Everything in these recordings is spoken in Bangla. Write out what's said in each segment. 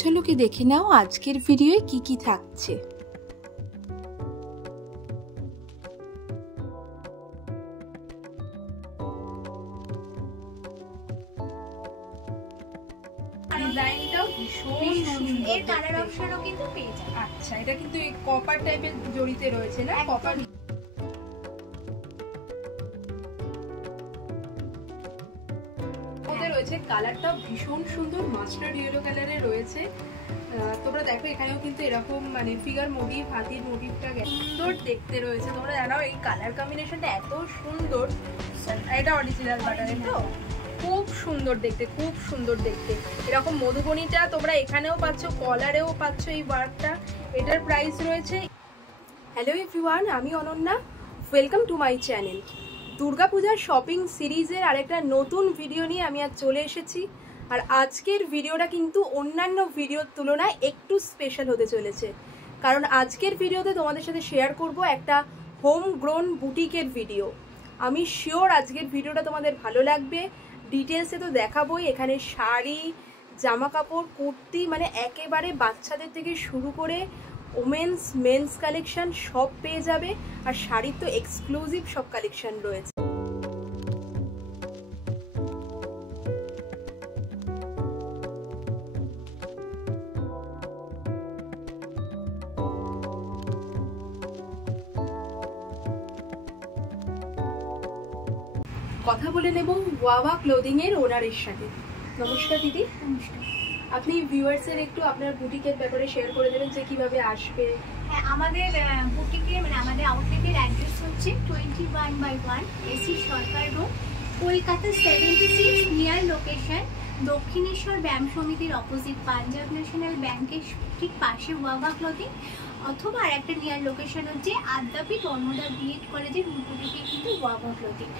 ঝলকে দেখে নাও আজকের ভিডিওয়ে কি কি থাকছে। ডিজাইনটাও ভীষণ সুন্দর, এর কালার অপশনও কিন্তু পেয়ে যাবেন। আচ্ছা, এটা কিন্তু এই কপার টাইপের জড়িতে রয়েছে না? কপার মধ্যে রয়েছে, কালারটা ভীষণ সুন্দর, মাস্টার্ড ইয়েলো কালারে রয়েছে। তোমরা দেখো এখানেও কিন্তু এরকম মানে ফিগার মোটিভ, হাতির মোটিভটা সুন্দর দেখতে রয়েছে। তোমরা জানাও এই কালার কম্বিনেশনটা এত সুন্দর। এটা অরিজিনাল বাটারের তো খুব সুন্দর দেখতে, খুব সুন্দর দেখতে। এরকম মধুবনীটা তোমরা এখানেও পাচ্ছ, কলারেও পাচ্ছ এই ওয়ার্কটা। এটার প্রাইস রয়েছে। হ্যালো এভরিওয়ান, আমি Ananya, welcome to my channel. দুর্গাপূজার শপিং সিরিজের আরেকটা নতুন ভিডিও নিয়ে আমি আজ চলে এসেছি। আর আজকের ভিডিওটা কিন্তু অন্যান্য ভিডিওর তুলনায় একটু স্পেশাল হতে চলেছে, কারণ আজকের ভিডিওতে তোমাদের সাথে শেয়ার করব একটা হোম গ্রোন বুটিকের ভিডিও। আমি শিওর আজকের ভিডিওটা তোমাদের ভালো লাগবে। ডিটেলসে তো দেখাবোই, এখানে শাড়ি, জামা কাপড়, কুর্তি, মানে একেবারে বাচ্চাদের থেকে শুরু করে ওমেন্স, মেন্স কালেকশন সব পেয়ে যাবে। আর শাড়ির তো এক্সক্লুসিভ সব কালেকশন রয়েছে। কথা বলে নেব ওয়াওয়া ক্লোদিং এর ওনারের সাথে। নমস্কার দিদি। নমস্কার। আপনি ভিউয়ার্সের একটু আপনার বুটিকের ব্যাপারে শেয়ার করে দেবেন যে কিভাবে আসবে। হ্যাঁ, আমাদের বুটিকে মানে আমাদের আউটলেটের অ্যাড্রেস হচ্ছে 21/1 AC Sarkar road, Kolkata 76, near location Dakshineswar ব্যায়াম সমিতির অপোজিট পাঞ্জাব ন্যাশনাল ব্যাংকের ঠিক পাশে ওয়াওয়া ক্লোদিং, অথবা আর একটা নিয়ার লোকেশন হচ্ছে আদ্যাপীঠ অন্নদা বিএড কলেজের উল্টোদিকে কিন্তু ওয়াওয়া ক্লোদিং।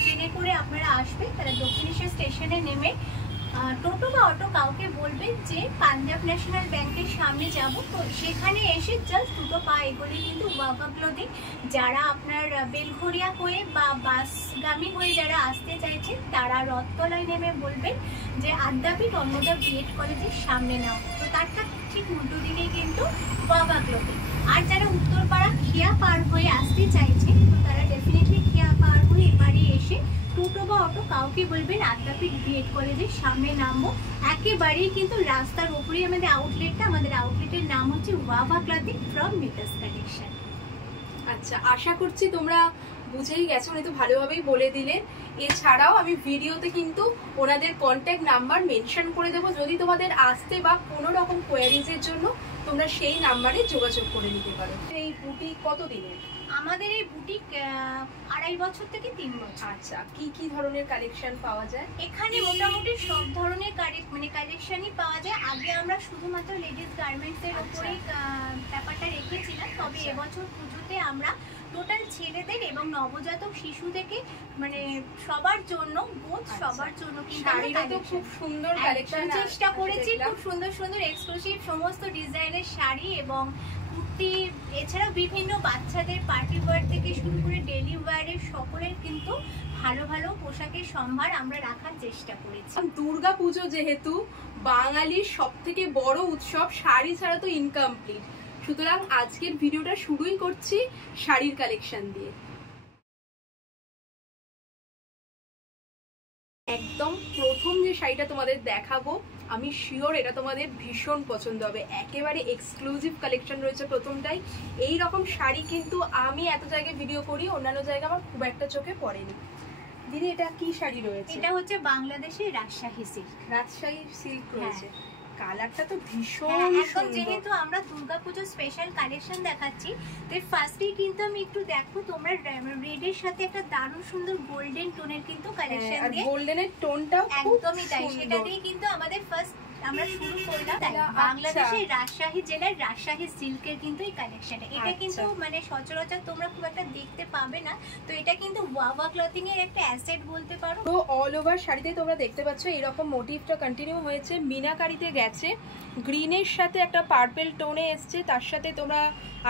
ট্রেনে করে আপনারা আসবেন, তারা দক্ষিণেশ্বর স্টেশনে নেমে টোটো বা অটো কাউকে বলবেন যে পাঞ্জাব ন্যাশনাল ব্যাংকের সামনে যাব, তো সেখানে এসে জাস্ট দুটো পা এগোলে কিন্তু ওয়াওয়া ক্লোদিং। যারা আপনার বেলঘরিয়া হয়ে বা বাসগামী হয়ে যারা আসতে চাইছেন, তারা রথতলায় নেমে বলবেন যে আদ্যাপীঠ অন্নদা বিএড কলেজের সামনে নাও, তো তারটা ঠিক উল্টো দিকেই কিন্তু ওয়াওয়া ক্লোদিং। আর যারা উত্তরপাড়া খেয়া পার হয়ে আসতে চাইছেন, তো তারা ডেফিনেটলি খেয়া পার হয়ে এবারে এসে টোটো বা অটো কাউকে বলবেন আদ্যাপীঠ বিএড কলেজের সামনে নামবো। একেবারেই কিন্তু রাস্তার উপরেই আমাদের আউটলেটটা। আমাদের আউটলেটের নাম হচ্ছে ওয়াওয়া ক্লোদিং ফ্রম মিটাস কালেকশন। আচ্ছা, আশা করছি তোমরা বুঝেই গেছো, উনি তো ভালোভাবেই বলে দিলেন। এছাড়াও আমি ভিডিওতে কিন্তু ওনাদের কন্ট্যাক্ট নাম্বার মেনশন করে দেবো, যদি তোমাদের আসতে বা কোনো রকম কোয়ারিজের জন্য তোমরা সেই নাম্বারে যোগাযোগ করে নিতে পারো। এই বুটিক কত দিনের? আমাদের এই বুটিক 2.5 বছর থেকে 3 বছর। আচ্ছা, কি কি ধরনের কালেকশন পাওয়া যায় এখানে? মোটামুটি সব ধরনের কালেকশনই পাওয়া যায়। আগে আমরা শুধুমাত্র লেডিস গার্মেন্টসের উপরেই ব্যাপারটা রেখেছিলাম, তবে এবছর পুজোতে আমরা টোটাল ছেলেদের এবং নবজাতক শিশু থেকে মানে সবার জন্য, সবার জন্য কিন্তু খুব সুন্দর কালেকশন চেষ্টা করেছি। খুব সুন্দর সুন্দর এক্সক্লুসিভ সমস্ত ডিজাইনের শাড়ি এবং কুর্তি, এছাড়া বিভিন্ন বাচ্চাদের পার্টি ওয়্যার থেকে শুরু করে ডেইলি ওয়্যারের সকলের কিন্তু ভালো ভালো পোশাকের সম্ভার আমরা রাখার চেষ্টা করেছি। দুর্গা পুজো যেহেতু বাঙালির সব থেকে বড় উৎসব, শাড়ি ছাড়া তো ইনকমপ্লিট, সুতরাং আজকের ভিডিওটা শুরুই করছি শাড়ির কালেকশন দিয়ে। একদম প্রথম যে শাড়িটা তোমাদের দেখাবো, আমি শিওর এটা তোমাদের ভীষণ পছন্দ হবে। একেবারে এক্সক্লুসিভ কালেকশন রয়েছে প্রথমটাই। এই রকম শাড়ি কিন্তু আমি এত জায়গায় ভিডিও করি, অন্যান্য জায়গায় আমার খুব একটা চোখে পড়েনি। দিদি, এটা কি শাড়ি রয়েছে? এটা হচ্ছে বাংলাদেশের রাজশাহী সিল্ক। রাজশাহী সিল্ক রয়েছে। কালারটা তো ভীষণ এখন যেহেতু আমরা দুর্গাপুজোর স্পেশাল কালেকশন দেখাচ্ছি, তো ফার্স্টেই কিন্তু আমি একটু দেখো, তোমরা রেডের সাথে একটা দারুণ সুন্দর গোল্ডেন টোনের কিন্তু কালেকশন দিয়ে, গোল্ডেনের টোনটাও একদমই তাই, সেটা দিয়ে কিন্তু আমাদের ফার্স্ট আমরা শুরু করলাম। বাংলাদেশের রাজশাহী জেলার রাজশাহী সিল্কের কিন্তু এই কালেকশন। এটা কিন্তু মানে সচরাচর তোমরা খুব একটা দেখতে পাবে না, তো এটা কিন্তু ওয়াওয়া ক্লথিং এর একটা অ্যাসেট বলতে পারো। তো অল ওভার শাড়িতে তোমরা দেখতে পাচ্ছ এরকম মোটিভটা কন্টিনিউ হয়েছে, মিনাকারিতে গেছে, গ্রিনের সাথে একটা পার্পেল টোনে এসছে। তার সাথে তোমরা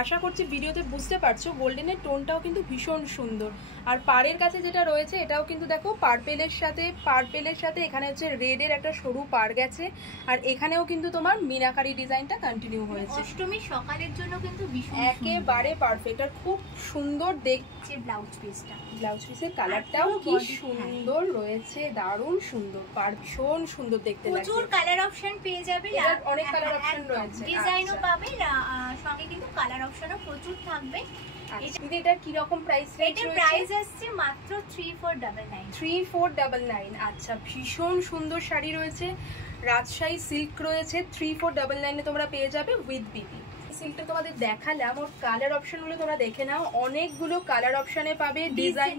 আশা করছি ভিডিওতে বুঝতে পারছো গোল্ডেনের টোনটাও কিন্তু ভীষণ সুন্দর। আর পাড়ের কাছে যেটা রয়েছে এটাও কিন্তু দেখো পার্পেলের সাথে এখানে হচ্ছে রেডের একটা সরু পাড় গেছে। আর এখানেও কিন্তু তোমার মিনাকারি ডিজাইনটা কন্টিনিউ হয়েছে। অষ্টমী সকালের জন্য কিন্তু ভীষণ একেবারে পারফেক্ট আর খুব সুন্দর দেখছে ব্লাউজ পিসটা। ব্লাউজ পিসের কালারটাও কি সুন্দর রয়েছে, দারুণ সুন্দর, ভীষণ সুন্দর দেখতে লাগছে। প্রচুর কালার অপশন পেয়ে যাবে, অনেক কালার অপশন রয়েছে, ডিজাইনও পাবে, সঙ্গে কিন্তু কালার অপশনও প্রচুর থাকবে। এটা কি রকম প্রাইস রেঞ্জ রয়েছে? এটার প্রাইস আসছে মাত্র 3499। 3499। আচ্ছা, ভীষণ সুন্দর শাড়ি রয়েছে, রাজশাহী সিল্ক রয়েছে, 3499 এ তোমরা পেয়ে যাবে উইথ বিপি। সিল্কটা তোমাদের দেখালাম, ওর কালার অপশনগুলো তোমরা দেখে নাও, অনেকগুলো কালার অপশনে পাবে। ডিজাইন,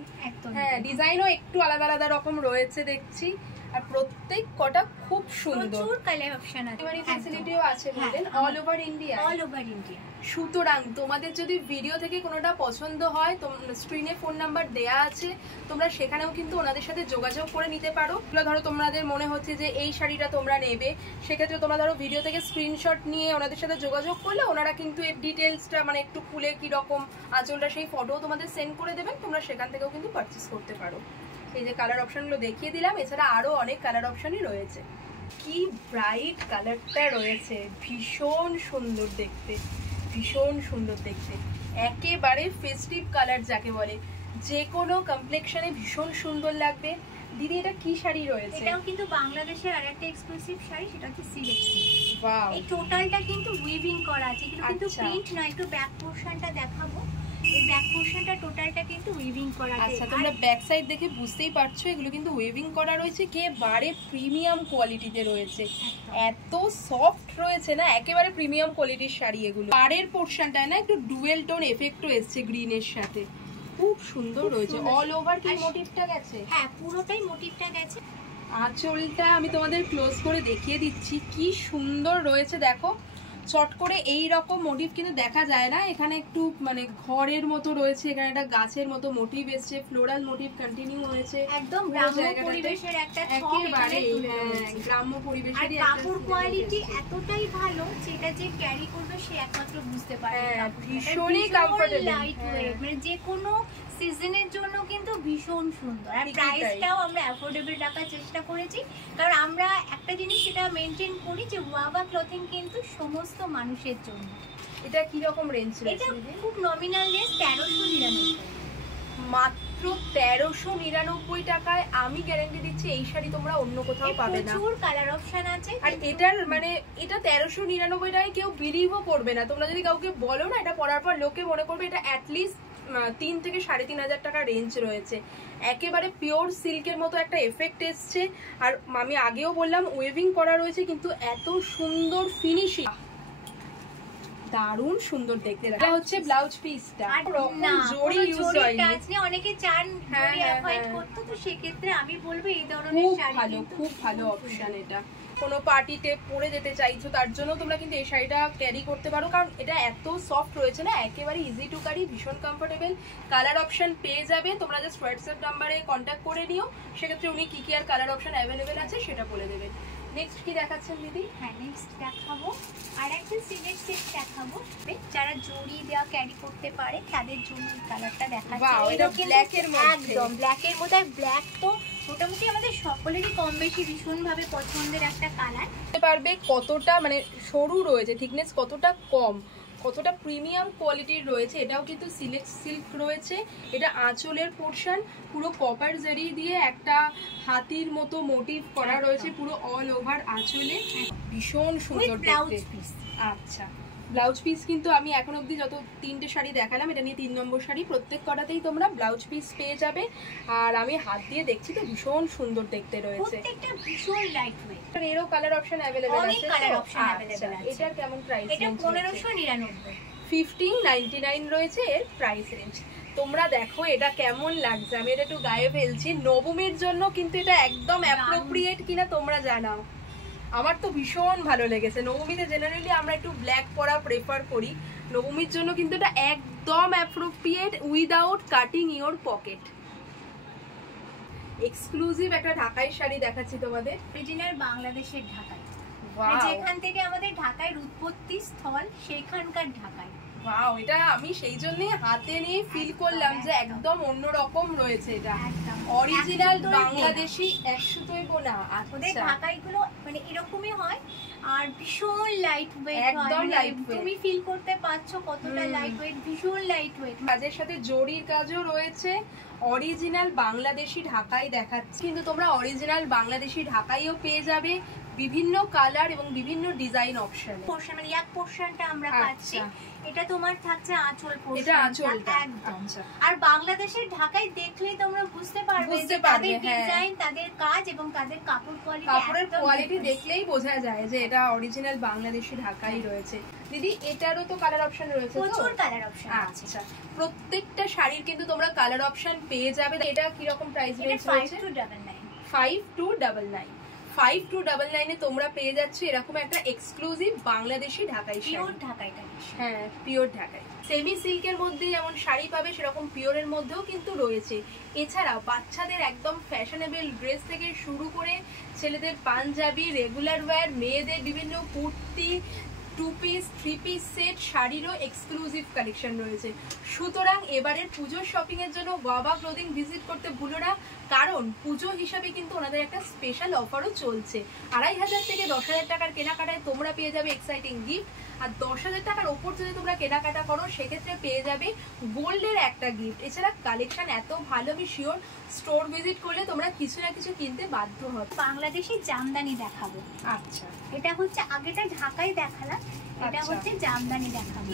হ্যাঁ ডিজাইনও একটু আলাদা আলাদা রকম রয়েছে দেখছি, আর প্রত্যেক কটা খুব সুন্দর, প্রচুর কালার অপশন আছে, ডেলিভারি ফ্যাসিলিটিও আছে বলেন all over India. All over India. সুতরাং তোমাদের যদি ভিডিও থেকে কোনোটা পছন্দ হয়, স্ক্রিনে ফোন নাম্বার দেয়া আছে, তোমরা সেখানেও কিন্তু ওনাদের সাথে যোগাযোগ করে নিতে পারো। ধরো তোমাদের মনে হচ্ছে যে এই শাড়িটা তোমরা নেবে, সেক্ষেত্রে তোমরা ধরো ভিডিও থেকে স্ক্রিনশট নিয়ে ওনাদের সাথে যোগাযোগ করলে ওনারা কিন্তু এর ডিটেলসটা মানে একটু খুলে কিরকম আঁচলটা সেই ফটোও তোমাদের সেন্ড করে দেবেন, তোমরা সেখান থেকেও কিন্তু পারচেস করতে পারো। এই যে কালার অপশনগুলো দেখিয়ে দিলাম, এছাড়া আরো অনেক কালার অপশনই রয়েছে। কি ব্রাইট কালারটা রয়েছে, ভীষণ সুন্দর দেখতে, ভীষণ সুন্দর দেখতে, একেবারে ফেস্টিভ কালার যাকে বলে, যে কোনো কমপ্লেক্সনে ভীষণ সুন্দর লাগবে। দিদি এটা কি শাড়ি রয়েছে? এটাও কিন্তু বাংলাদেশের আরেকটা এক্সক্লুসিভ শাড়ি, সেটা হচ্ছে সিল্ক। ওয়াও, এই টোটালটা কিন্তু উইভিং করা আছে, কিন্তু প্রিন্ট না। একটু ব্যাক পোরশনটা দেখাবো, এই ব্যাক পোরশনটা টোটালটা কিন্তু উইভিং করা আছে। আচ্ছা, তোমরা ব্যাক সাইড দেখে বুঝতেই পারছো এগুলো কিন্তু উইভিং করা রয়েছে, একেবারে প্রিমিয়াম কোয়ালিটিতে রয়েছে, এত সফট রয়েছে না, একেবারে প্রিমিয়াম কোয়ালিটির শাড়ি এগুলো। পাড়ের পোরশনটায় না একটু ডুয়েল টোন এফেক্টও এসছে গ্রিনের সাথে, খুব সুন্দর রয়েছে। অল ওভার কি মোটিভটা গেছে? হ্যাঁ, পুরোটাই মোটিভটা গেছে। আঁচলটা আমি তোমাদের ক্লোজ করে দেখিয়ে দিচ্ছি, কি সুন্দর রয়েছে দেখো। চট করে এই রকম মোটিভ কিন্তু দেখা যায় না, এখানে একটু মানে ঘরের মতো রয়েছে, এখানে একটা গাছের মতো মোটিভ এসছে, ফ্লোরাল মোটিভ কন্টিনিউ হয়েছে, একদম গ্রাম্য পরিবেশের একটা একেবারে গ্রাম্য পরিবেশেরই একটা। কাপড় কোয়ালিটি এতটাই ভালো, যেটা যে ক্যারি করবে সে একমাত্র বুঝতে পারবে। ভীষণই কমফোর্টেবল, লাইটওয়েট, মানে যে কোনো সিজনের জন্য কিন্তু ভীষণ সুন্দর। আর প্রাইসটাও আমরা অ্যাফোর্ডেবল রাখার চেষ্টা করেছি, কারণ আমরা একটা জিনিস সেটা মেনটেন করি যে ওয়াবা ক্লথিং কিন্তু সমস্ত মানুষের জন্য। এটা কি রকম রেঞ্জ? এটা খুব নমিনাল রেঞ্জ 1399, মাত্র 1399 টাকায়। আমি গ্যারান্টি দিচ্ছি এই শাড়ি তোমরা অন্য কোথাও পাবে না, প্রচুর কালার অপশন আছে। আর এটার মানে এটা 1399 টাকায় কেউ বিলিভও করবে না। তোমরা যদি কাউকে বলো না এটা পরার পর, লোকে মনে করবে এটা অ্যাটলিস্ট 3 থেকে 3500 টাকা রেঞ্জ রয়েছে। একেবারে পিওর সিল্কের মতো একটা এফেক্ট এসছে, আর আমি আগেও বললাম ওয়েভিং করা রয়েছে, কিন্তু এত সুন্দর ফিনিশিং, দারুণ সুন্দর দেখতে লাগে। এটা হচ্ছে ব্লাউজ পিসটা, জড়ি ইউজ হয়নি, অনেকে চান জড়ি অ্যাভয়েড করতে, তো সেক্ষেত্রে আমি বলবো এই ধরনের শাড়ি ভালো, খুব ভালো অপশন। এটা কোনো পার্টিতে পরে যেতে চাইছো তার জন্য তোমরা কিন্তু এই শাড়িটা ক্যারি করতে পারো, কারণ এটা এত সফট রয়েছে না, একেবারে ইজি টু ক্যারি, ভীষণ কমফোর্টেবল। কালার অপশন পেয়ে যাবে, তোমরা জাস্ট হোয়াটসঅ্যাপ নাম্বারে কন্ট্যাক্ট করে নিও, সেক্ষেত্রে উনি কি কি আর কালার অপশন অ্যাভেলেবেল আছে সেটা বলে দেবেন। নেক্সট কি দেখাচ্ছেন দিদি? হ্যাঁ, নেক্সট দেখাবো আর একটা সিলেক্ট সেট দেখাবো, যারা জড়ি দেওয়া ক্যারি করতে পারে তাদের জন্য এই কালারটা দেখাচ্ছি। ওয়াও, এটা ব্ল্যাকের মধ্যে, একদম ব্ল্যাকের মধ্যে। ব্ল্যাক তো মোটামুটি আমাদের সকলেরই কম বেশি ভীষণভাবে পছন্দের একটা কালার। বুঝতে পারবে কতটা মানে সরু রয়েছে, থিকনেস কতটা কম, কতটা প্রিমিয়াম কোয়ালিটির রয়েছে। এটাও কিন্তু সিল্ক রয়েছে। এটা আঁচলের পোরশন পুরো কপার জারি দিয়ে একটা হাতির মতো মোটিভ করা রয়েছে পুরো অল ওভার আঁচলে, ভীষণ সুন্দর দেখতে। আচ্ছা, ব্লাউজ পিস কিন্তু আমি এখন অবধি যত 3টে শাড়ি দেখালাম, এটা নিয়ে 3 নম্বর শাড়ি, প্রত্যেক কটাতেই তোমরা ব্লাউজ পিস পেয়ে যাবে। আর আমি হাত দিয়ে দেখছি তো ভীষণ সুন্দর দেখতে রয়েছে, প্রত্যেকটা ভীষণ লাইটওয়েট। এরও কালার অপশন अवेलेबल আছে, অনেক কালার অপশন अवेलेबल আছে। এটার কেমন প্রাইস? এটা 1599, 1599 রয়েছে এর প্রাইস রেঞ্জ। তোমরা দেখো এটা কেমন লাগছে, আমি এটা একটু গায়ে ফেলছি। নবমীর জন্য কিন্তু এটা একদম অ্যাপ্রোপ্রিয়েট কিনা তোমরা জানাও। আমার তো ভীষণ ভালো লেগেছে। নবমীতে জেনারেলি আমরা একটু ব্ল্যাক পরা প্রেফার করি, নবমীর জন্য কিন্তু এটা একদম appropriate without cutting your pocket. Exclusive একটা ঢাকাই শাড়ি দেখাচ্ছি তোমাদের, অরিজিনাল বাংলাদেশের ঢাকাই, যেখান থেকে আমাদের ঢাকায় উৎপত্তি স্থল, সেখানকার ঢাকাই। ওয়াও, এটা আমি সেই জন্যই হাতে নিয়ে ফিল করলাম যে একদম অন্যরকম রয়েছে। এটা অরিজিনাল বাংলাদেশি 100 বোনা। ওদের ঢাকাইগুলো মানে এরকমই হয় আর ভীষণ লাইট ওয়েট, একদম লাইট ওয়েট। তুমি ফিল করতে পারছো কতটা লাইট ওয়েট, ভীষণ লাইট ওয়েট। কাজের সাথে জরির কাজও রয়েছে, অরিজিনাল বাংলাদেশি ঢাকাই দেখাচ্ছে। কিন্তু তোমরা অরিজিনাল বাংলাদেশি ঢাকাইও পেয়ে যাবে বিভিন্ন কালার এবং বিভিন্ন ডিজাইন অপশন। পোরশন মানে এক পোরশনটা আমরা পাচ্ছি, এটা তোমার থাকছে আঁচল পোরশন। এটা আঁচলটা একদম। আর বাংলাদেশের ঢাকাই দেখলেই তোমরা বুঝতে পারবে যে তাদের ডিজাইন, তাদের কাজ এবং তাদের কাপড় কোয়ালিটি, কাপড়ের কোয়ালিটি দেখলেই বোঝা যায় যে এটা অরিজিনাল বাংলাদেশি ঢাকাই রয়েছে। দিদি এটারও তো কালার অপশন রয়েছে? প্রচুর কালার অপশন। আচ্ছা, প্রত্যেকটা শাড়ির কিন্তু তোমরা কালার অপশন পেয়ে যাবে। এটা কি রকম প্রাইস রেঞ্জ রয়েছে? 5299। 5299 এ তোমরা পেয়ে যাচ্ছ এরকম একটা এক্সক্লুসিভ বাংলাদেশি ঢাকাই শাড়ি। পিওর ঢাকাই কালেকশন। হ্যাঁ, পিওর ঢাকাই। সেমি সিল্কের মধ্যে যেমন শাড়ি পাবে সেরকম পিওরের মধ্যেও কিন্তু রয়েছে। এছাড়া বাচ্চাদের একদম ফ্যাশনেবল ড্রেস থেকে শুরু করে ছেলেদের পাঞ্জাবি, রেগুলার ওয়্যার, মেয়েদের বিভিন্ন কুর্তি, 2 পিস 3 পিস সেট শাড়িরও এক্সক্লুসিভ কালেকশন রয়েছে। সুতরাং এবারের পুজোর শপিং এর জন্য ওয়াবা ক্লোদিং ভিজিট করতে ভুলো না, কারণ পুজো হিসাবে কিন্তু ওনাদের একটা স্পেশাল অফারও চলছে। 2500 থেকে 10,000 টাকার কেনাকাটায় তোমরা পেয়ে যাবে এক্সাইটিং গিফট। আর 10,000 টাকার ওপর যদি তোমরা কেনাকাটা করো সেক্ষেত্রে পেয়ে যাবে গোল্ডের একটা গিফট। এছাড়া কালেকশন এত ভালো, আমি শিওর স্টোর ভিজিট করলে তোমরা কিছু না কিছু কিনতে বাধ্য হবে। বাংলাদেশি জামদানি দেখাবো। আচ্ছা, এটা হচ্ছে আগেটা ঢাকাই দেখালাম, এটা হচ্ছে জামদানি দেখাবো।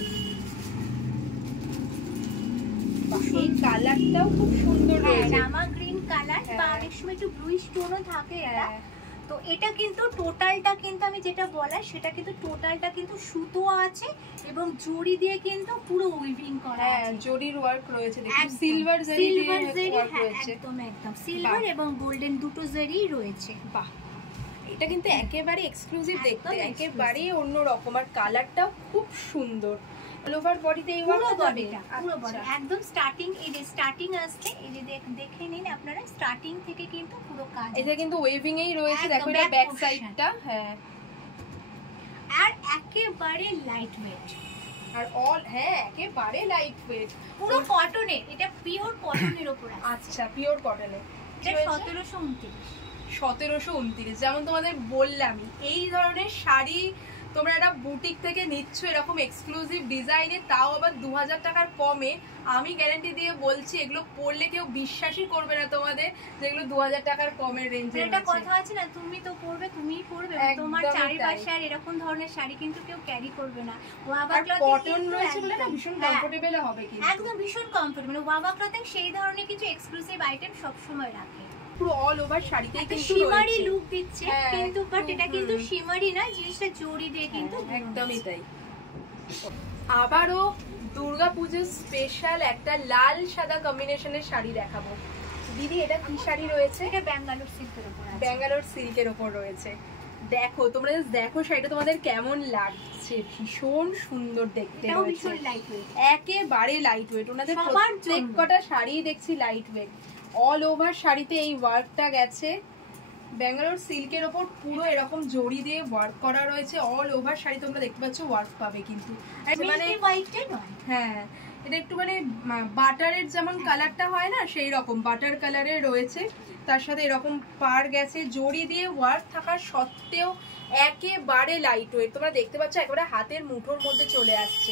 এই কালারটাও খুব সুন্দর রয়েছে, রামা গ্রিন কালার বা অনেক সময় একটু ব্লুইশ টোনও থাকে এটা। তো এটা কিন্তু টোটালটা কিন্তু আমি যেটা বলা সেটা কিন্তু টোটালটা কিন্তু সুতো আছে এবং জরি দিয়ে কিন্তু পুরো উইভিং করা আছে। হ্যাঁ, জরির ওয়ার্ক রয়েছে, দেখুন সিলভার জরি দিয়ে ওয়ার্ক রয়েছে। একদম সিলভার এবং গোল্ডেন দুটো জরি রয়েছে। বাহ, এটা কিন্তু একেবারে এক্সক্লুসিভ দেখতে, একেবারে অন্যরকম। আর কালারটাও খুব সুন্দর। অল ওভার বডিতে এই ওয়ার্কটা যাবে? পুরো বডি একদম স্টার্টিং, এই যে স্টার্টিং আসছে, এই যে দেখে নিন আপনারা, স্টার্টিং থেকে কিন্তু পুরো কাজ। এটা কিন্তু ওয়েভিং এই রয়েছে, দেখো এটা ব্যাক সাইডটা। হ্যাঁ, আর একেবারে লাইট ওয়েট। আর অল, হ্যাঁ একেবারে লাইট ওয়েট, পুরো কটনের, এটা পিওর কটনের উপর। আচ্ছা, পিওর কটনের। এটা 1729। 1729, যেমন তোমাদের বললামই এই ধরনের শাড়ি তোমরা একটা বুটিক থেকে নিচ্ছ এরকম এক্সক্লুসিভ ডিজাইনে, তাও আবার 2000 টাকার কমে। আমি গ্যারান্টি দিয়ে বলছি এগুলো পরলে কেউ বিশ্বাসই করবে না তোমাদের যেগুলো 2000 টাকার কমের রেঞ্জে। এটা কথা আছে না, তুমি তো পরবে, তুমিই পরবে, তোমার চারিপাশে আর এরকম ধরনের শাড়ি কিন্তু কেউ ক্যারি করবে না। ওয়াবা ক্লথ কটন রয়েছে বলে না ভীষণ কমফোর্টেবল হবে, কিন্তু একদম ভীষণ কমফোর্টেবল। ওয়াবা ক্লথে সেই ধরনের কিছু এক্সক্লুসিভ আইটেম সব সময় রাখে। পুরো অল ওভার শাড়িতেই কিন্তু শিমারি লুক দিচ্ছে, কিন্তু বাট এটা কিন্তু শিমারি না, জিনিসটা জরি দিয়ে কিন্তু একদমই তাই। আবারও দুর্গাপূজার স্পেশাল একটা লাল সাদা কম্বিনেশনের শাড়ি দেখাবো। দিদি এটা কি শাড়ি রয়েছে? এটা ব্যাঙ্গালোর সিল্কের উপর আছে। ব্যাঙ্গালোর সিল্কের উপর রয়েছে। দেখো তোমরা জাস্ট দেখো শাড়িটা তোমাদের কেমন লাগছে, ভীষণ সুন্দর দেখতে। এটাও ভীষণ লাইট ওয়েট, একেবারে লাইট ওয়েট। ওনাদের প্রত্যেক কটা শাড়ি দেখছি লাইট ওয়েট। অল ওভার শাড়িতে এই ওয়ার্কটা গেছে, ব্যাঙ্গালোর সিল্কের ওপর পুরো এরকম জড়ি দিয়ে ওয়ার্ক করা রয়েছে। অল ওভার শাড়ি তোমরা দেখতে পাচ্ছ ওয়ার্ক পাবে কিন্তু, মানে হোয়াইটে নয়। হ্যাঁ, এটা একটু মানে বাটারের যেমন কালারটা হয় না, সেই রকম বাটার কালারের রয়েছে। তার সাথে এরকম পার গেছে, জড়ি দিয়ে ওয়ার্ক থাকা সত্ত্বেও একেবারে লাইট ওয়েট। তোমরা দেখতে পাচ্ছ একেবারে হাতের মুঠোর মধ্যে চলে আসছে।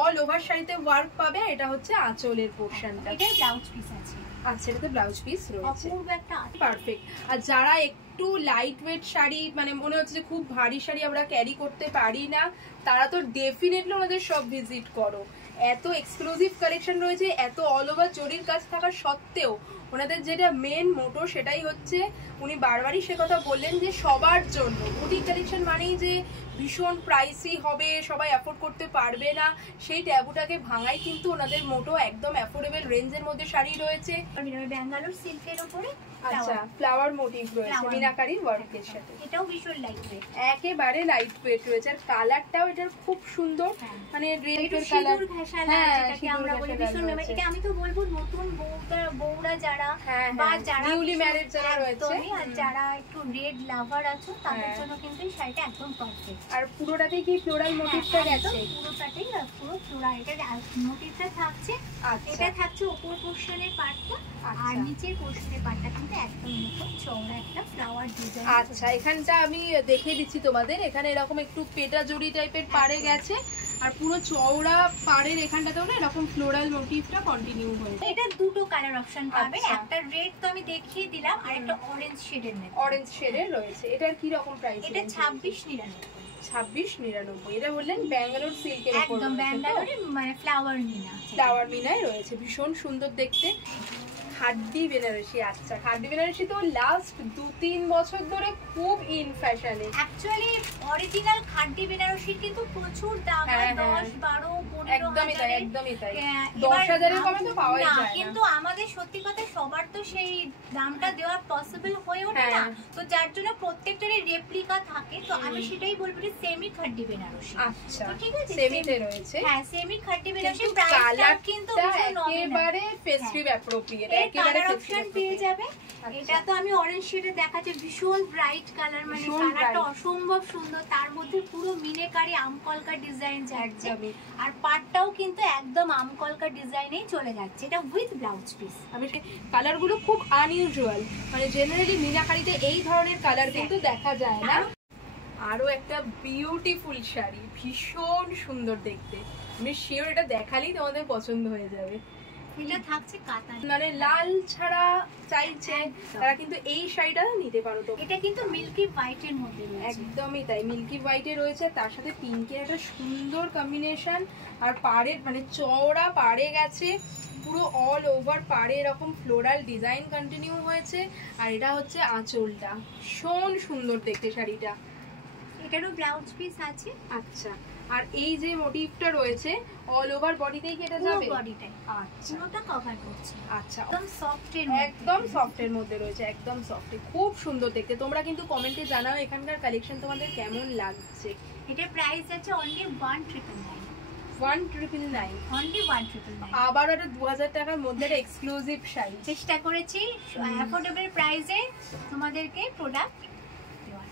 অল ওভার শাড়িতে ওয়ার্ক পাবে। এটা হচ্ছে আঁচলের পোরশনটা, এটা ব্লাউজ পিস আছে। আচ্ছা, এটাতে ব্লাউজ পিস রয়েছে, অপূর্ব একটা পারফেক্ট। আর যারা একটু লাইট ওয়েট শাড়ি মানে মনে হচ্ছে যে খুব ভারী শাড়ি আমরা ক্যারি করতে পারি না, তারা তো ডেফিনেটলি ওনাদের সব ভিজিট করো। এত এক্সক্লুসিভ কালেকশন রয়েছে, এত অল ওভার জরির কাজ থাকা সত্ত্বেও ওনাদের যেটা মেন মোটো সেটাই হচ্ছে, উনি বারবারই সে কথা বললেন যে সবার জন্য বুটিক কালেকশন মানেই যে ভীষণ প্রাইসি হবে, সবাই অ্যাফোর্ড করতে পারবে না, সেই ট্যাবুটাকে ভাঙাই কিন্তু ওনাদের মোটো। একদম অ্যাফোর্ডেবল রেঞ্জের মধ্যে শাড়ি রয়েছে। ব্যাঙ্গালোর সিল্কের উপরে আচ্ছা ফ্লাওয়ার মোটিভ রয়েছে মিনাকারি ওয়ার্কের সাথে। এটাও ভীষণ লাইট ওয়েট, একেবারে লাইট ওয়েট রয়েছে। আর কালারটাও এটার খুব সুন্দর, মানে রেড কালার, সিঁদুর ঘাসালা যেটাকে আমরা বলি ভীষণ। এটা আমি তো বলবো নতুন বউরা যারা বা যারা নিউলি ম্যারেড যারা রয়েছে আর যারা একটু রেড লাভার আছো তাদের জন্য কিন্তু এই শাড়িটা একদম পারফেক্ট। আর পুরোটাতেই কি ফ্লোরাল মোটিভটা গেছে? পুরোটাতেই পুরো ফ্লোরাল এটা মোটিভটা থাকছে। এটা থাকছে উপর পোরশনের পার্টটা, আর নিচের পোরশনের পার্টটা কিন্তু একদম এরকম চওড়া একটা ফ্লাওয়ার ডিজাইন। আচ্ছা এখানটা আমি দেখিয়ে দিচ্ছি তোমাদের। এখানে এরকম একটু পেটা জড়ি টাইপের পাড়ে গেছে, আর পুরো চওড়া পাড়ের এখানটাতেও না এরকম ফ্লোরাল মোটিভটা কন্টিনিউ হয়েছে। এটা দুটো কালার অপশন পাবে, একটা রেড তো আমি দেখিয়ে দিলাম, আর একটা অরেঞ্জ শেডের মধ্যে। অরেঞ্জ শেডের রয়েছে। এটার কি রকম প্রাইস? এটা 2699। 2699। এটা বললেন ব্যাঙ্গালোর সিল্কের উপর, একদম ব্যাঙ্গালোরে মানে ফ্লাওয়ার মিনায় রয়েছে। ভীষণ সুন্দর দেখতে। খাড্ডি বেনারসি। আচ্ছা খাড্ডি বেনারসি তো লাস্ট 2-3 বছর ধরে খুব ইন ফ্যাশনে। অ্যাকচুয়ালি অরিজিনাল খাড্ডি বেনারসির কিন্তু প্রচুর দাম, 10, 12, 15 একদমই তাই, একদমই তাই। 10,000 এর কমে তো পাওয়াই যায় না। কিন্তু আমাদের সত্যি কথা সবার তো সেই দামটা দেওয়া পসিবল হয়ে ওঠে না, তো যার জন্য প্রত্যেকটারই রেপ্লিকা থাকে। তো আমি সেটাই বলবো যে সেমি খাড্ডি বেনারসি। আচ্ছা তো ঠিক আছে, সেমিতে রয়েছে। হ্যাঁ সেমি খাড্ডি বেনারসি প্রাইসটা কিন্তু একেবারে ফেস্টিভ অ্যাপ্রোপ্রিয়েট, একেবারে অপশন পেয়ে যাবে। এটা তো আমি অরেঞ্জ শেডে দেখাচ্ছি, ভীষণ ব্রাইট কালার, মানে কালারটা অসম্ভব সুন্দর। তার মধ্যে পুরো মিনেকারি আমকলকা ডিজাইন যাচ্ছে, আর পাটটাও কিন্তু একদম আমকলকা ডিজাইনেই চলে যাচ্ছে। এটা উইথ ব্লাউজ পিস। আমি কালারগুলো খুব আনইউজুয়াল, মানে জেনারেলি মিনাকারিতে এই ধরনের কালার কিন্তু দেখা যায় না। আরো একটা বিউটিফুল শাড়ি, ভীষণ সুন্দর দেখতে। আমি শিওর এটা দেখালেই তোমাদের পছন্দ হয়ে যাবে। এটা থাকছে কাতান, মানে লাল ছাড়া চাইছে তারা কিন্তু এই শাড়িটা নিতে পারো। তো এটা কিন্তু মিল্কি হোয়াইটের মধ্যে রয়েছে। একদমই তাই, মিল্কি হোয়াইটে রয়েছে, তার সাথে পিঙ্কের একটা সুন্দর কম্বিনেশন। আর পাড়ের মানে চওড়া পাড়ে গেছে, পুরো অল ওভার পাড়ে এরকম ফ্লোরাল ডিজাইন কন্টিনিউ হয়েছে। আর এটা হচ্ছে আঁচলটা, ভীষণ সুন্দর দেখতে শাড়িটা। এটারও ব্লাউজ পিস আছে। আচ্ছা আর এই যে মোটিভটা রয়েছে অল ওভার বডিতেই কি এটা যাবে? বডিটাই আচ্ছা পুরোটা কভার করছে। আচ্ছা একদম সফটের, একদম সফটের মধ্যে রয়েছে, একদম সফট, খুব সুন্দর দেখতে। তোমরা কিন্তু কমেন্টে জানাও এখানকার কালেকশন তোমাদের কেমন লাগছে। এটা প্রাইস আছে অনলি 1999। 1999 অনলি 1999। আবার একটা 2000 টাকার মধ্যে একটা এক্সক্লুসিভ শাড়ি। চেষ্টা করেছি অ্যাফোর্ডেবল প্রাইসে তোমাদেরকে প্রোডাক্ট দেওয়ার।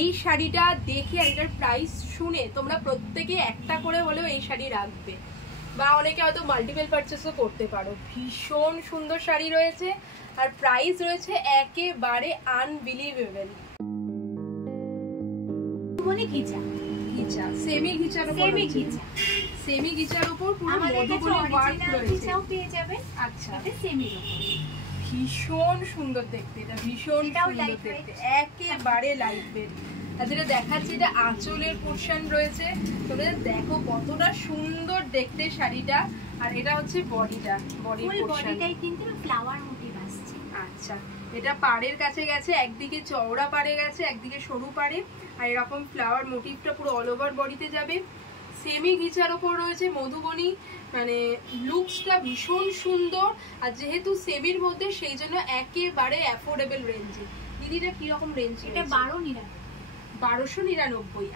এই শাড়িটা দেখে আর এটার প্রাইস শুনে তোমরা প্রত্যেকে একটা করে হলেও এই শাড়ি রাখবে, বা অনেকে হয়তো মাল্টিপল পারচেসও করতে পারো। ভীষণ সুন্দর শাড়ি রয়েছে, আর প্রাইস রয়েছে একেবারে আনবিলিভেবল। বলে ঘিচা, ঘিচা সেমি ঘিচার উপর, সেমি ঘিচার উপর পুরো মধুবনী ওয়ার্ক রয়েছে। ঘিচাও পেয়ে যাবে। আচ্ছা এটা সেমির উপর, ভীষণ সুন্দর দেখতে। এটা ভীষণ সুন্দর দেখতে, একেবারে লাইট ওয়েট। আর যেটা দেখাচ্ছি এটা আঁচলের পোরশন রয়েছে, তোমরা দেখো কতটা সুন্দর দেখতে শাড়িটা। আর এটা হচ্ছে বডিটা, বডিটাই কিন্তু ফ্লাওয়ার মোটিভ আসছে। আচ্ছা এটা পাড়ের কাছে গেছে, একদিকে চওড়া পাড়ে গেছে, একদিকে সরু পাড়ে, আর এরকম ফ্লাওয়ার মোটিভটা পুরো অল ওভার বডিতে যাবে। সেমি ঘিচার ওপর রয়েছে মধুবনী, মানে লুকসটা ভীষণ সুন্দর। আর যেহেতু সেমির মধ্যে সেই জন্য একেবারে অ্যাফোর্ডেবল রেঞ্জে। দিদিটা কিরকম রেঞ্জ? এটা 1299।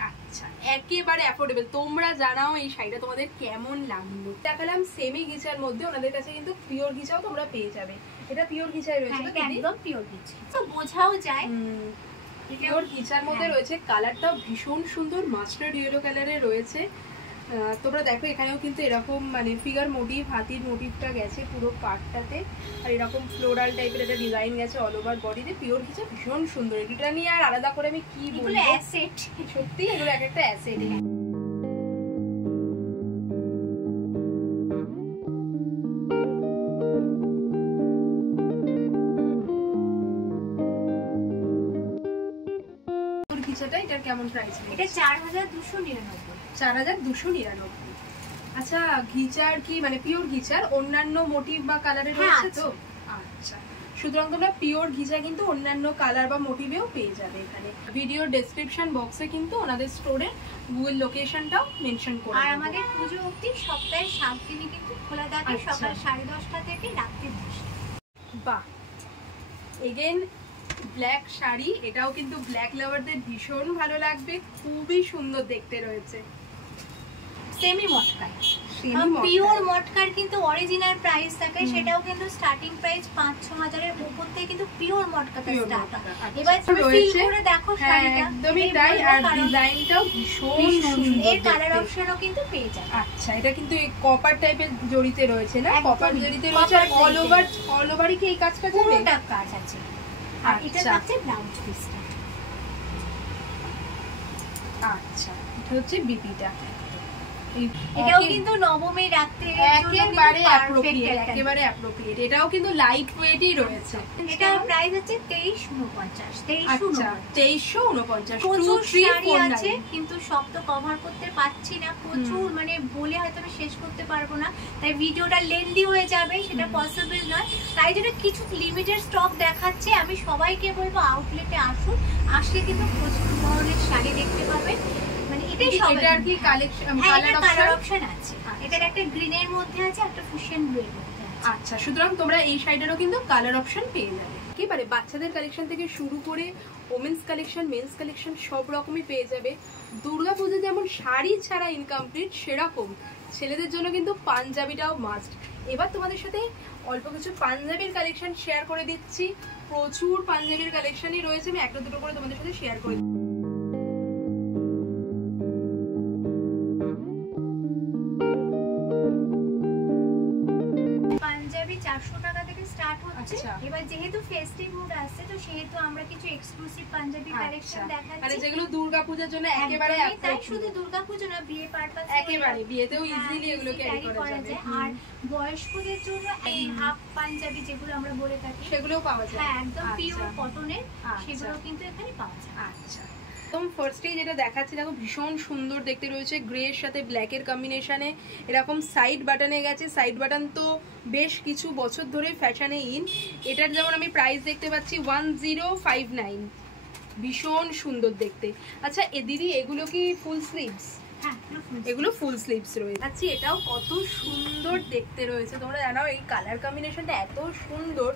আচ্ছা একেবারে অ্যাফোর্ডেবল। তোমরা জানাও এই শাড়িটা তোমাদের কেমন লাগলো। দেখালাম সেমি ঘিচার মধ্যে, ওনাদের কাছে কিন্তু পিওর ঘিচাও তোমরা পেয়ে যাবে। এটা পিওর ঘিচাই রয়েছে, একদম পিওর ঘিচা, তো বোঝাও যায় পিওর ঘিচার মধ্যে রয়েছে। কালারটাও ভীষণ সুন্দর, মাস্টার্ড ইয়েলো কালারে রয়েছে। তোমরা দেখো এখানেও কিন্তু এরকম মানে ফিগার মোটিভ, হাতির মোটিভটা গেছে পুরো পার্টটাতে, আর এরকম ফ্লোরাল টাইপের একটা ডিজাইন গেছে অল ওভার বডিতে। পিওর ঘিচা ভীষণ সুন্দর। এটা নিয়ে আর আলাদা করে আমি কি বলবো, অ্যাসেট, সত্যি এগুলো এক একটা অ্যাসেট। এটার কেমন প্রাইস? এটা 4299। 4299। আচ্ছা ঘিচার কি মানে পিওর ঘিচার অন্যান্য মোটিভ বা কালারে রয়েছে তো? আচ্ছা সুতরাং তোমরা পিওর ঘিচা কিন্তু অন্যান্য কালার বা মোটিভেও পেয়ে যাবে এখানে। ভিডিও ডেসক্রিপশন বক্সে কিন্তু ওনাদের স্টোরের গুগল লোকেশনটাও মেনশন করে আর আমাদের পুজো অবধি সপ্তাহে 7 দিনই কিন্তু খোলা থাকে, সকাল 10:30টা থেকে রাত্রি 10টা। বাহ, এগেন ব্ল্যাক শাড়ি, এটাও কিন্তু ব্ল্যাক লাভারদের ভীষণ ভালো লাগবে, খুবই সুন্দর দেখতে রয়েছে। সেমি মটকার, পিওর মটকার কিন্তু অরিজিনাল প্রাইস থাকে, সেটাও কিন্তু স্টার্টিং প্রাইস 5-6 হাজারের উপর থেকে কিন্তু পিওর মটকাটা স্টার্ট হয়। এবার তুমি ফিল করে দেখো শাড়িটা, একদমই তাই। আর ডিজাইনটাও ভীষণ সুন্দর, এর কালার অপশনও কিন্তু পেয়ে যাবে। আচ্ছা, এটা কিন্তু এই কপার টাইপের জড়িতে রয়েছে না? কপার জড়িতে রয়েছে, আর অল ওভারই কি এই কাজটা যাবে? পুরোটা কাজ আছে। আর এটা হচ্ছে ব্লাউজ পিসটা। আচ্ছা, এটা হচ্ছে বিপিটা। এটাও কিন্তু নবমী রাত্রে একেবারে অ্যাপ্রোপ্রিয়েট। এটাও কিন্তু লাইট ওয়েটই রয়েছে। এটার প্রাইস হচ্ছে 2349। 2349 প্রচুর শাড়ি আছে, কিন্তু সব তো কভার করতে পারছি না, প্রচুর মানে বলে হয়তো আমি শেষ করতে পারবো না, তাই ভিডিওটা লেন্দি হয়ে যাবে, সেটা পসিবল নয়। তাই জন্য কিছু লিমিটেড স্টক দেখাচ্ছে। আমি সবাইকে বলবো আউটলেটে আসুন, আসলে কিন্তু প্রচুর ধরনের শাড়ি দেখতে পাবেন। মানে এটাই সব, এটা আর কি কালেকশন, কালার অপশন আছে। এটার একটা গ্রিনের মধ্যে আছে, একটা ফুশিয়ান ব্লু এর মধ্যে আছে। আচ্ছা, সুতরাং তোমরা এই শাড়িটারও কিন্তু কালার অপশন পেয়ে যাবে। একেবারে বাচ্চাদের কালেকশন থেকে শুরু করে ওমেন্স কালেকশন, মেন্স কালেকশন সব রকমই পেয়ে যাবে। দুর্গাপুজো যেমন শাড়ি ছাড়া ইনকমপ্লিট, সেরকম ছেলেদের জন্য কিন্তু পাঞ্জাবিটাও মাস্ট। এবার তোমাদের সাথে অল্প কিছু পাঞ্জাবির কালেকশন শেয়ার করে দিচ্ছি। প্রচুর পাঞ্জাবির কালেকশনই রয়েছে, আমি একটা দুটো করে তোমাদের সাথে শেয়ার করে দিচ্ছি। পাঞ্জাবি 400 টাকা থেকে স্টার্ট হচ্ছে। এবার যেহেতু ফেস্টিভ মুড আসছে, তো সেহেতু আমরা কিছু এক্সক্লুসিভ পাঞ্জাবি কালেকশন দেখাচ্ছি, মানে যেগুলো দুর্গাপূজার জন্য একেবারে তাই শুধু দুর্গাপূজা না, বিয়ে পারপাস একেবারে বিয়েতেও ইজিলি এগুলো ক্যারি করা যাবে। আর বয়স্কদের জন্য এই হাফ পাঞ্জাবি যেগুলো আমরা বলে থাকি, সেগুলোও পাওয়া যায়। হ্যাঁ, একদম পিওর কটনের, সেগুলো কিন্তু এখানে পাওয়া যায়। আচ্ছা, একদম ফার্স্টেই যেটা দেখাচ্ছি দেখো, ভীষণ সুন্দর দেখতে রয়েছে, গ্রে এর সাথে ব্ল্যাক এর কম্বিনেশনে। এরকম সাইড বাটনে গেছে, সাইড বাটন তো বেশ কিছু বছর ধরে ফ্যাশনে ইন। এটার যেমন আমি প্রাইস দেখতে পাচ্ছি 1059, ভীষণ সুন্দর দেখতে। আচ্ছা দিদি, এগুলো কি ফুল স্লিভস? হ্যাঁ, এগুলো ফুল স্লিভস রয়েছে। আচ্ছা, এটাও কত সুন্দর দেখতে রয়েছে, তোমরা জানো এই কালার কম্বিনেশনটা এত সুন্দর,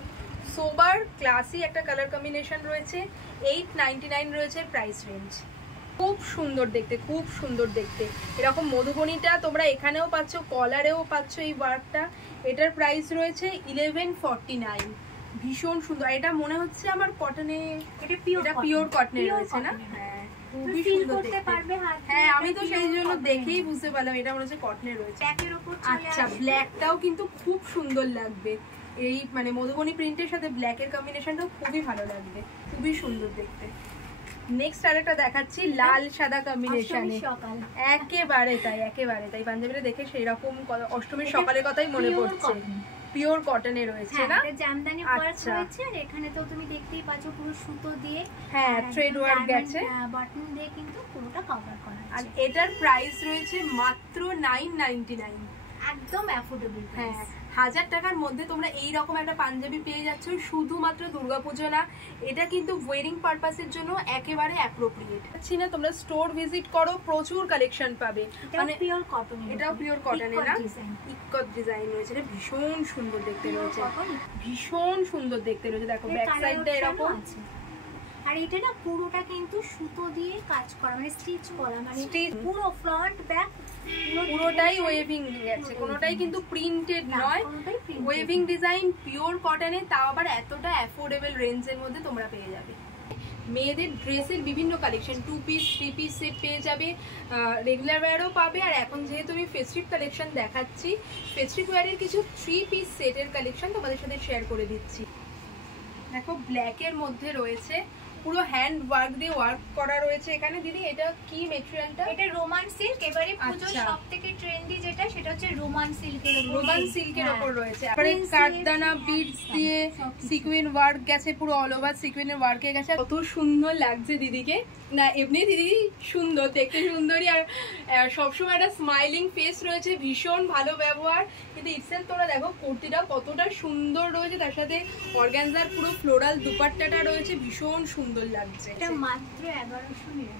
সোবার ক্লাসি একটা কালার কম্বিনেশন রয়েছে। 899 রয়েছে প্রাইস রেঞ্জ। খুব সুন্দর দেখতে, খুব সুন্দর দেখতে। এরকম মধুবনীটা তোমরা এখানেও পাচ্ছ, কলারেও পাচ্ছ এই ওয়ার্কটা। এটার প্রাইস রয়েছে 1149, ভীষণ সুন্দর। এটা মনে হচ্ছে আমার কটনে, এটা পিওর কটনে রয়েছে না? হ্যাঁ, খুবই সুন্দর দেখতে। হ্যাঁ, আমি তো সেই জন্য দেখেই বুঝতে পারলাম এটা মনে হচ্ছে কটনে রয়েছে। আচ্ছা, ব্ল্যাকটাও কিন্তু খুব সুন্দর লাগবে, এই মানে মধুবনী প্রিন্টের সাথে ব্ল্যাকের কম্বিনেশনটাও খুবই ভালো লাগবে, খুবই সুন্দর দেখতে। নেক্সট আরেকটা দেখাচ্ছি লাল সাদা কম্বিনেশনে। একেবারে তাই পাঞ্জাবিটা দেখে সেই রকম অষ্টমীর সকালের কথাই মনে পড়ছে। পিওর কটনে রয়েছে না? জামদানি ওয়ার্ক রয়েছে, আর এখানে তো তুমি দেখতেই পাচ্ছ পুরো সুতো দিয়ে, হ্যাঁ, থ্রেড ওয়ার্ক গেছে, বাটন দিয়ে কিন্তু পুরোটা কভার করা আছে। আর এটার প্রাইস রয়েছে মাত্র 999, একদম অ্যাফোর্ডেবল। হ্যাঁ, 1000 টাকার মধ্যে তোমরা এই রকম একটা পাঞ্জাবি পেয়ে যাচ্ছ। শুধুমাত্র দুর্গাপুজো না, এটা কিন্তু ওয়েডিং পারপাসের জন্য একেবারে অ্যাপ্রোপ্রিয়েট। আচ্ছা না, তোমরা স্টোর ভিজিট করো, প্রচুর কালেকশন পাবে। মানে পিওর কটন, এটাও পিওর কটনে না, ইকট ডিজাইন রয়েছে, এটা ভীষণ সুন্দর দেখতে রয়েছে, ভীষণ সুন্দর দেখতে রয়েছে। দেখো ব্যাক সাইডটা এরকম আছে, আর এটা না পুরোটা কিন্তু সুতো দিয়ে কাজ করা, মানে স্টিচ করা, মানে পুরো ফ্রন্ট ব্যাক পুরোটাই ওয়েভিং গেছে, কোনোটাই কিন্তু প্রিন্টেড নয়, ওয়েভিং ডিজাইন, পিওর কটনে, তাও আবার এতটা অ্যাফোর্ডেবল রেঞ্জের মধ্যে তোমরা পেয়ে যাবে। মেয়েদের ড্রেসের বিভিন্ন কালেকশন, 2 পিস 3 পিস সেট পেয়ে যাবে, রেগুলার ওয়্যারও পাবে। আর এখন যেহেতু আমি ফেস্টিভ কালেকশন দেখাচ্ছি, ফেস্টিভ ওয়্যারের কিছু 3 পিস সেটের কালেকশন তোমাদের সাথে শেয়ার করে দিচ্ছি। দেখো ব্ল্যাকের মধ্যে রয়েছে, পুরো হ্যান্ড ওয়ার্ক দিয়ে ওয়ার্ক করা রয়েছে এখানে। দিদি এটা কি ম্যাটেরিয়ালটা? এটা রোমান সিল্ক। এবারে পুজোর সবথেকে ট্রেন্ডি যেটা সেটা হচ্ছে রোমান সিল্কের উপর। রোমান সিল্কের উপর রয়েছে। তারপরে কাঠদানা বিডস দিয়ে সিকুইন ওয়ার্ক গেছে, পুরো অল ওভার সিকুইনের ওয়ার্কে গেছে। কত সুন্দর লাগছে দিদিকে। না এমনি দিদি সুন্দর, দেখতে সুন্দরী, আর সবসময় একটা স্মাইলিং ফেস রয়েছে, ভীষণ ভালো ব্যবহার। কিন্তু ইটসেলফ তোমরা দেখো কুর্তিটাও কতটা সুন্দর রয়েছে, তার সাথে অর্গানজার পুরো ফ্লোরাল দুপাট্টাটা রয়েছে, ভীষণ সুন্দর লাগছে। এটা মাত্র 1199,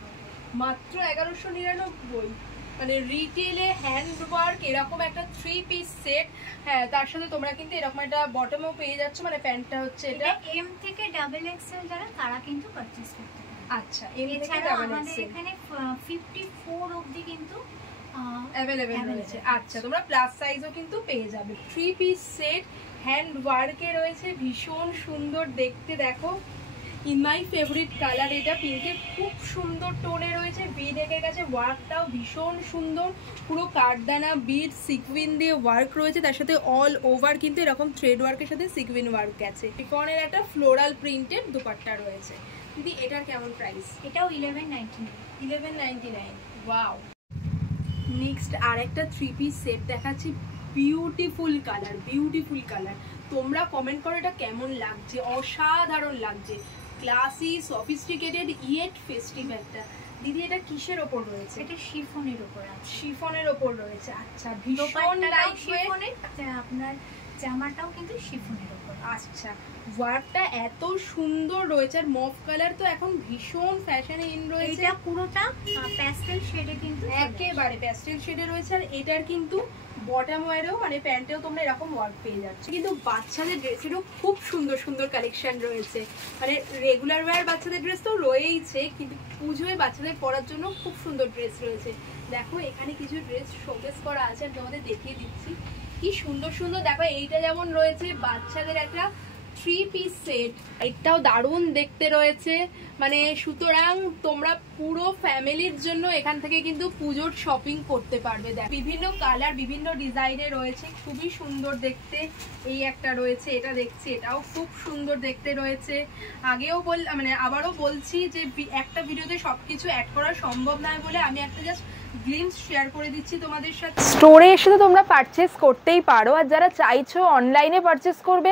মাত্র 1199। মানে রিটেলে হ্যান্ড ওয়ার্ক এরকম একটা 3 পিস সেট। হ্যাঁ, তার সাথে তোমরা কিন্তু এরকম একটা বটমও পেয়ে যাচ্ছ, মানে প্যান্টটা হচ্ছে এটা এম থেকে ডাবল এক্সেল যারা তারা কিন্তু পারচেজ করতে পারে। আচ্ছা, এম থেকে ডাবল এক্সেল এখানে 54 অবধি কিন্তু অ্যাভেলেবেল রয়েছে। আচ্ছা, তোমরা প্লাস সাইজও কিন্তু পেয়ে যাবে। 3 পিস সেট হ্যান্ড ওয়ার্কে রয়েছে, ভীষণ সুন্দর দেখতে। দেখো ইন মাই ফেভারিট কালার, এটা পিঙ্কের খুব সুন্দর টোনে রয়েছে। বিডেকের কাছে ওয়ার্কটাও ভীষণ সুন্দর, পুরো কাঠদানা বিড সিকুইন দিয়ে ওয়ার্ক রয়েছে, তার সাথে অল ওভার কিন্তু এরকম থ্রেড ওয়ার্কের সাথে সিকুইন ওয়ার্ক গেছে। শিফনের একটা ফ্লোরাল প্রিন্টেড দুপাট্টা রয়েছে। দিদি এটার কেমন প্রাইস? এটাও 1199। 1199। ওয়াও। নেক্সট আর একটা 3 পিস সেট দেখাচ্ছি, বিউটিফুল কালার, বিউটিফুল কালার। তোমরা কমেন্ট করো এটা কেমন লাগছে। অসাধারণ লাগছে, ক্লাসি সফিস্টিকেটেড ইয়েট ফেস্টিভ একটা। দিদি এটা কিসের ওপর রয়েছে? এটা শিফনের উপর আছে। শিফনের ওপর রয়েছে। আচ্ছা, ভীষণ লাইট শিফনের। আপনার জামাটাও কিন্তু শিফনের উপর। আচ্ছা, ওয়ার্কটা এত সুন্দর রয়েছে, আর মফ কালার তো এখন ভীষণ ফ্যাশনে ইন রয়েছে। এটা পুরোটা প্যাস্টেল শেডে কিন্তু একেবারে প্যাস্টেল শেডে রয়েছে। আর এটার কিন্তু বটম ওয়্যারেও মানে প্যান্টেও তোমরা এরকম ওয়ার্ক পেয়ে যাচ্ছ। কিন্তু বাচ্চাদের ড্রেসেরও খুব সুন্দর সুন্দর কালেকশন রয়েছে। মানে রেগুলার ওয়্যার বাচ্চাদের ড্রেস তো রয়েইছে, কিন্তু পুজোয় বাচ্চাদের পরার জন্য খুব সুন্দর ড্রেস রয়েছে। দেখো এখানে কিছু ড্রেস শোকেস করা আছে, আমি তোমাদের দেখিয়ে দিচ্ছি কি সুন্দর সুন্দর। দেখো এইটা যেমন রয়েছে বাচ্চাদের একটা 3 পিস সেট, এটাও দারুণ দেখতে রয়েছে। মানে সুতরাং তোমরা পুরো ফ্যামিলির জন্য এখান থেকে কিন্তু পুজোর শপিং করতে পারবে। দেখ বিভিন্ন কালার বিভিন্ন ডিজাইনে রয়েছে, খুবই সুন্দর দেখতে। এই একটা রয়েছে, এটা দেখছি, এটাও খুব সুন্দর দেখতে রয়েছে। আগেও মানে আবারও বলছি যে একটা ভিডিওতে সবকিছু অ্যাড করা সম্ভব নয় বলে আমি একটা জাস্ট গ্লিমস শেয়ার করে দিচ্ছি তোমাদের সাথে। স্টোরে এসে তো তোমরা পারচেস করতেই পারো, আর যারা চাইছো অনলাইনে পারচেস করবে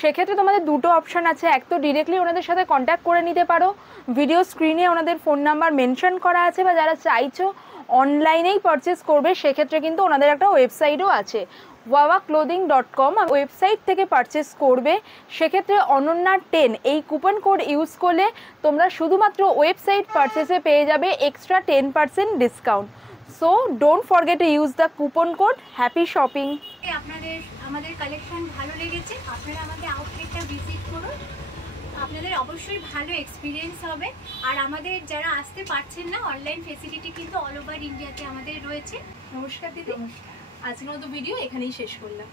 সেক্ষেত্রে তোমাদের দুটো অপশন আছে। এক তো ডিরেক্টলি ওনাদের সাথে কন্ট্যাক্ট করে নিতে পারো, ভিডিও স্ক্রিনে ওনাদের ফোন নাম্বার মেনশন করা আছে। বা যারা চাইছো অনলাইনেই পারচেস করবে সেক্ষেত্রে কিন্তু ওনাদের একটা ওয়েবসাইটও আছে, wawaclothing.com। ওয়েবসাইট থেকে পারচেস করবে সেক্ষেত্রে অনন্যা 10 এই কুপন কোড ইউজ করলে তোমরা শুধুমাত্র ওয়েবসাইট পারচেসে পেয়ে যাবে extra 10% discount. So don't forget to use the coupon code. Happy shopping. আমাদের কালেকশন ভালো লেগেছে, আপনারা আমাদের আউটলেটটা ভিজিট করুন, আপনাদের অবশ্যই ভালো এক্সপিরিয়েন্স হবে। আর আমাদের যারা আসতে পারছেন না, অনলাইন ফেসিলিটি কিন্তু অল ওভার ইন্ডিয়াতে আমাদের রয়েছে। নমস্কার দিদি, আজকের মতো ভিডিও এখানেই শেষ করলাম।